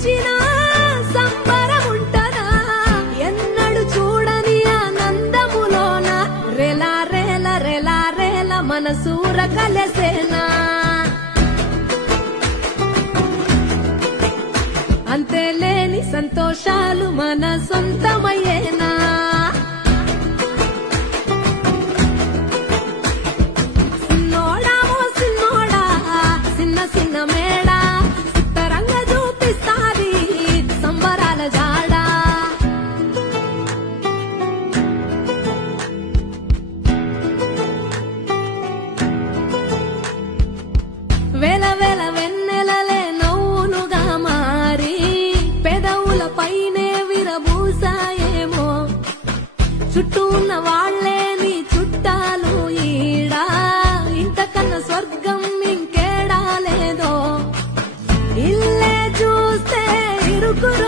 వచ్చిన సంబరం ఉంటదా ఎన్నడు చూడని ఆనందములోన రేలా రేల రేలా రేల మనసూర కలసేనా అంతేలేని సంతోషాలు మన సొంతమయ్యేనా సిన్నోడా ఓ సిన్నోడా సిన్న సిన్న మేడా సిత్తరంగా చూపిస్తాది సంబరాల జాడా వేల వేల వెన్నెలలే నవ్వునుగా మారి పెదవుల పైనే విరబూసాయేమో చుట్టూ ఉన్న వాళ్లే నీ చుట్టాలు ఈడా ఇంతకన్నా స్వర్గం ఇంకేడా లేదో ఇల్లే చూస్తే ఇరుకురు